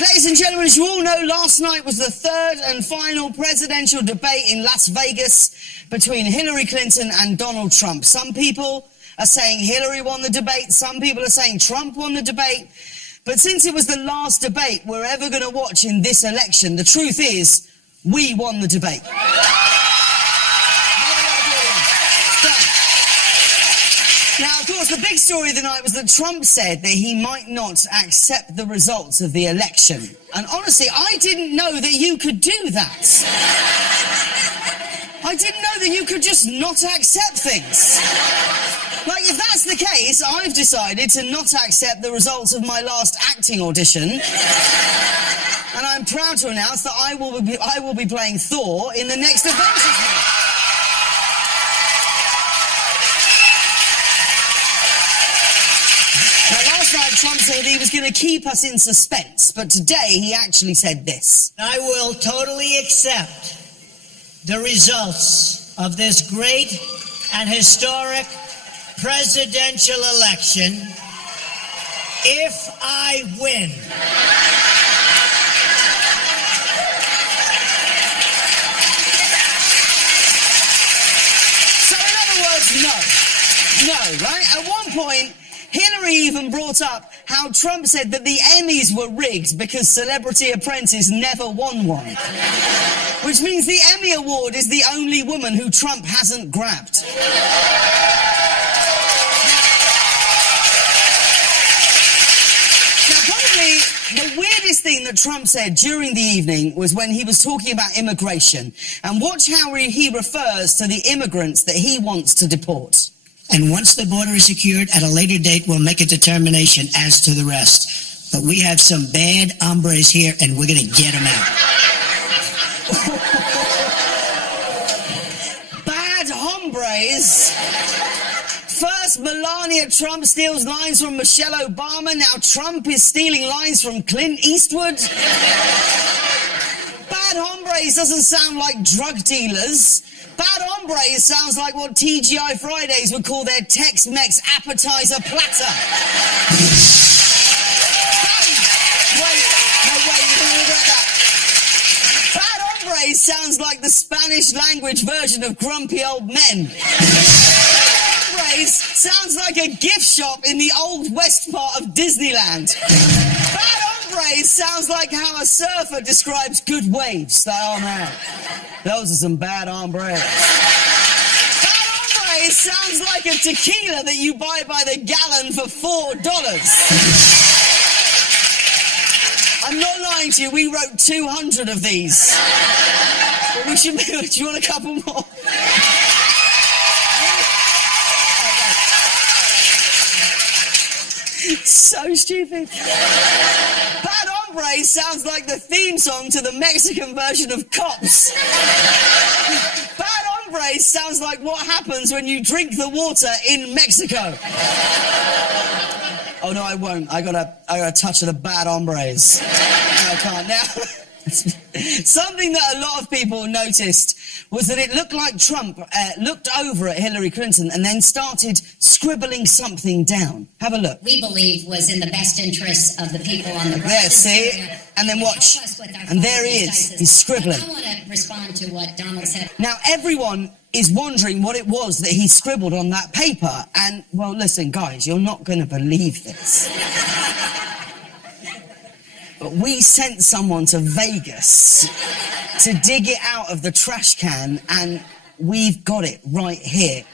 Ladies and gentlemen, as you all know, last night was the third and final presidential debate in Las Vegas between Hillary Clinton and Donald Trump. Some people are saying Hillary won the debate. Some people are saying Trump won the debate. But since it was the last debate we're ever going to watch in this election, the truth is, we won the debate. Now, of course, the big story of the night was that Trump said that he might not accept the results of the election. And honestly, I didn't know that you could do that. I didn't know that you could just not accept things. Like, if that's the case, I've decided to not accept the results of my last acting audition. And I'm proud to announce that I will be playing Thor in the next Avengers movie. Now, last night Trump said he was going to keep us in suspense, but today he actually said this. I will totally accept the results of this great and historic presidential election if I win. So in other words, no, right? At one point, Hillary even brought up how Trump said that the Emmys were rigged because Celebrity Apprentice never won one. Which means the Emmy Award is the only woman who Trump hasn't grabbed. Now, probably the weirdest thing that Trump said during the evening was when he was talking about immigration. And watch how he refers to the immigrants that he wants to deport. And once the border is secured, at a later date, we'll make a determination as to the rest. But we have some bad hombres here, and we're going to get them out. Bad hombres? First, Melania Trump steals lines from Michelle Obama. Now Trump is stealing lines from Clint Eastwood. Bad hombres doesn't sound like drug dealers. Bad hombres sounds like what TGI Fridays would call their Tex-Mex appetizer platter. Wait, you're going to regret that. Bad hombres sounds like the Spanish language version of grumpy old men. Bad hombres sounds like a gift shop in the old west part of Disneyland. Bad hombres sounds like how a surfer describes good waves. Oh man. Those are some bad hombres. Bad hombres sounds like a tequila that you buy by the gallon for $4. I'm not lying to you, we wrote 200 of these. But we should do you want a couple more? So stupid. Bad hombre sounds like the theme song to the Mexican version of Cops. Bad hombre sounds like what happens when you drink the water in Mexico. Oh no, I won't. I got a touch of the bad hombres. No, I can't now. Something that a lot of people noticed was that it looked like Trump looked over at Hillary Clinton and then started scribbling something down. Have a look. We believe was in the best interests of the people on the right. There, see? And then watch. And there he is. He's scribbling. I want to respond to what Donald said. Now, everyone is wondering what it was that he scribbled on that paper. And, well, listen, guys, you're not going to believe this. But we sent someone to Vegas to dig it out of the trash can, and we've got it right here.